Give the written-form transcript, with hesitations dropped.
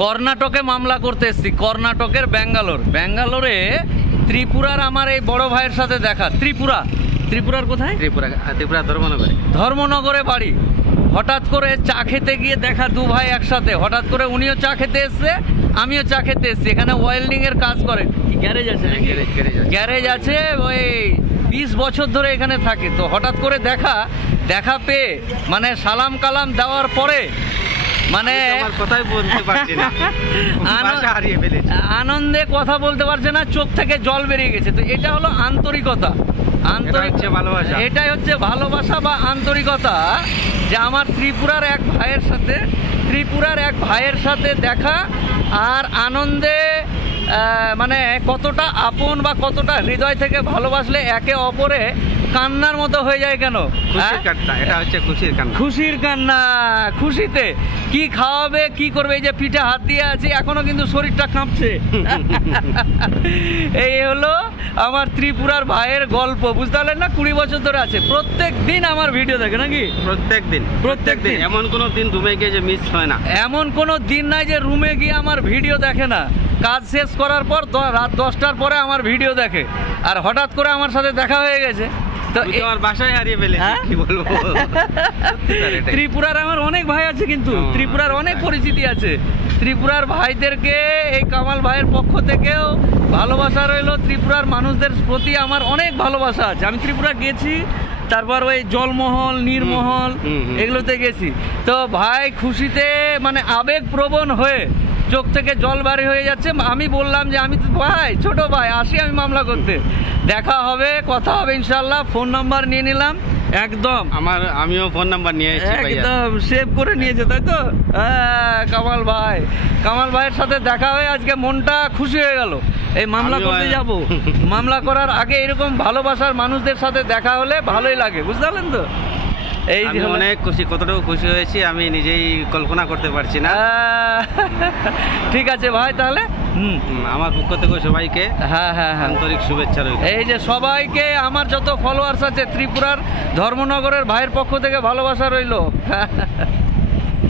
কর্ণাটকে মামলা করতে এসেছি, কর্ণাটকের ব্যাঙ্গালোরে ত্রিপুরার আমার এই বড় ভাইয়ের সাথে দেখা। ত্রিপুরার কোথায়? ত্রিপুরা ধর্মনগরে বাড়ি। হঠাৎ করে চা খেতে গিয়ে দেখা, দু ভাই একসাথে। হঠাৎ করে উনিও চা খেতে এসছে, আমিও চা খেতে এসছি। এখানে ওয়েল্ডিং এর কাজ করেন। গ্যারেজ আছে? গ্যারেজ আছে। ওই 20 বছর ধরে এখানে থাকে। তো হঠাৎ করে দেখা পেয়ে মানে সালাম কালাম দেওয়ার পরে মানে কথাই বলতে পারছি না, আনন্দে কথা বলতে পারছে না, চোখ থেকে জল বেরিয়ে গেছে। তো এটা হলো আন্তরিকতা, ভালোবাসা। এটাই হচ্ছে ভালোবাসা বা আন্তরিকতা, যে আমার ত্রিপুরার এক ভাইয়ের সাথে দেখা। আর আনন্দে মানে কতটা আপন বা কতটা হৃদয় থেকে ভালোবাসলে একে অপরে কান্নার মতো হয়ে যায় কেন? এটা হচ্ছে খুশির কান্না। খুশিতে কি খাওয়াবে, কি করবে, এই যে পিঠে হাত দিয়ে আছি, এখনো কিন্তু শরীরটা কাঁপছে। এই হলো আমার ত্রিপুরার ভাইয়ের গল্প, বুঝতে পারলেন না? 20 বছর ধরে আছে, প্রত্যেক দিন আমার ভিডিও দেখে নাকি? প্রত্যেক দিন। এমন কোনো দিন রুমে গিয়ে যে মিস হয় না, এমন কোনো দিন নাই যে রুমে গিয়ে আমার ভিডিও দেখে না। কাজ শেষ করার পর রাত 10টার পরে আমার ভিডিও দেখে। আর হঠাৎ করে আমার সাথে দেখা হয়ে গেছে। তো আমার বাসায় হারিয়ে ফেলে, কি বলবো। ত্রিপুরার আমার অনেক ভাই আছে, কিন্তু ত্রিপুরার অনেক পরিচিতি আছে। ত্রিপুরার ভাইদেরকে এই কামাল ভাইয়ের পক্ষ থেকেও ভালোবাসা রইল। ত্রিপুরার মানুষদের প্রতি আমার অনেক ভালোবাসা আছে। আমি ত্রিপুরা গেছি, তারপর ওই জলমহল, নীরমহল এগুলোতে গেছি। তো ভাই খুশিতে মানে আবেগপ্রবণ হয়ে চোখ থেকে জল বাড়ি হয়ে যাচ্ছে। আমি বললাম যে আমি তো ভাই, ছোট ভাই, আসি আমি মামলা করতে, দেখা হবে, কথা হবে ইনশাল্লাহ। ফোন নাম্বার নিয়ে নিলাম একদম। আমিও ফোন নাম্বার নিয়ে এসেছি, একদম সেভ করে নিয়েছে, তাই তো? হ্যাঁ, কামাল ভাইয়ের সাথে দেখা হয়ে আজকে মনটা খুশি হয়ে গেল। এই মামলা করতে যাব, মামলা করার আগে এরকম ভালোবাসার মানুষদের সাথে দেখা হলে ভালোই লাগে, বুঝতে পারলেন তো? এই যে অনেক খুশি, কতটুকু খুশি হয়েছি আমি নিজেই কল্পনা করতে পারছি না। ঠিক আছে ভাই, তাহলে আমার পক্ষ থেকে সবাইকে আন্তরিক শুভেচ্ছা রইল। এই যে সবাইকে, আমার যত ফলোয়ার্স আছে ত্রিপুরার ধর্মনগরের ভাইয়ের পক্ষ থেকে ভালোবাসা রইল।